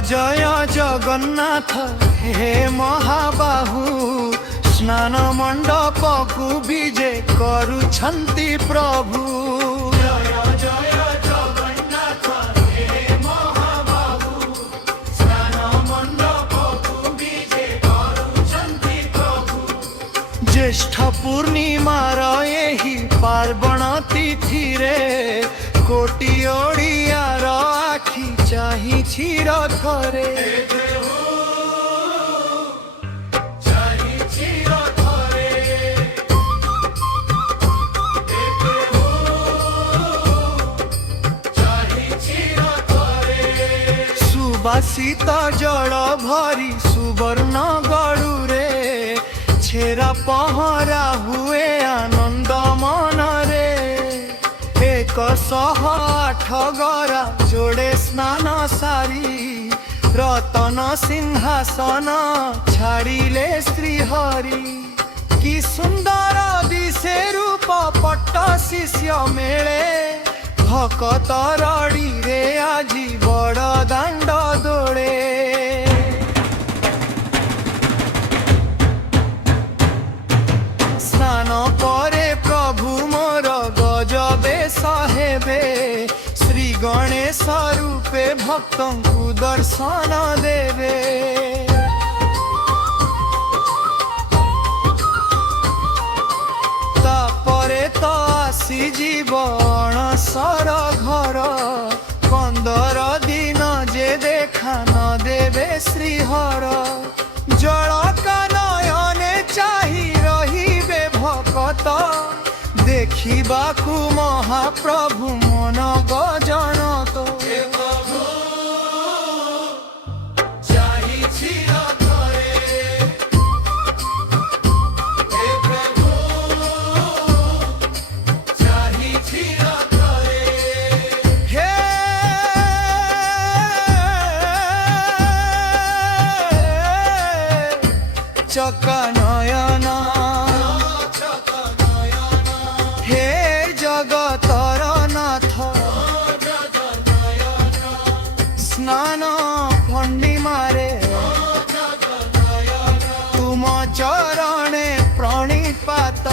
जय जगन्नाथ हे महाबाहु स्नान मंडप को विजे करुछंती प्रभु। जय जय जगन्नाथ हे महाबाहु स्नान मंडप को विजे करुछंती प्रभु। ज्येष्ठ पूर्णिमार एही पार्वण तिथि रे कोटि ओडियार आखि चाही छिर थरे। सुबासित जल भरी सुवर्ण गड़ुरे छेरा पहरा हुए आनंद मन रे। 108 गरा जोड़े स्नान सारी रतन सिंहासन छाड़िले श्रीहरि। कि सुंदर दिशे रूप पट्ट शिष्य मेले भकत रड़ी रे आजी बड़ दांड दोड़े। स्नान परे प्रभु मोर गजबे साहेबे श्री गणेश रूपे भक्तों को दर्शन देवे। तापरे तो आसी जीव अणसर घर 15 दिन जे देखा न देवे श्रीहर। जल कानयने चाही रहिबे भकत देखिबाकु महाप्रभु मन गजनत। चकानयन हे जगतर नाथ स्नान पूर्णिमारे तुम चरणे प्रणिपात।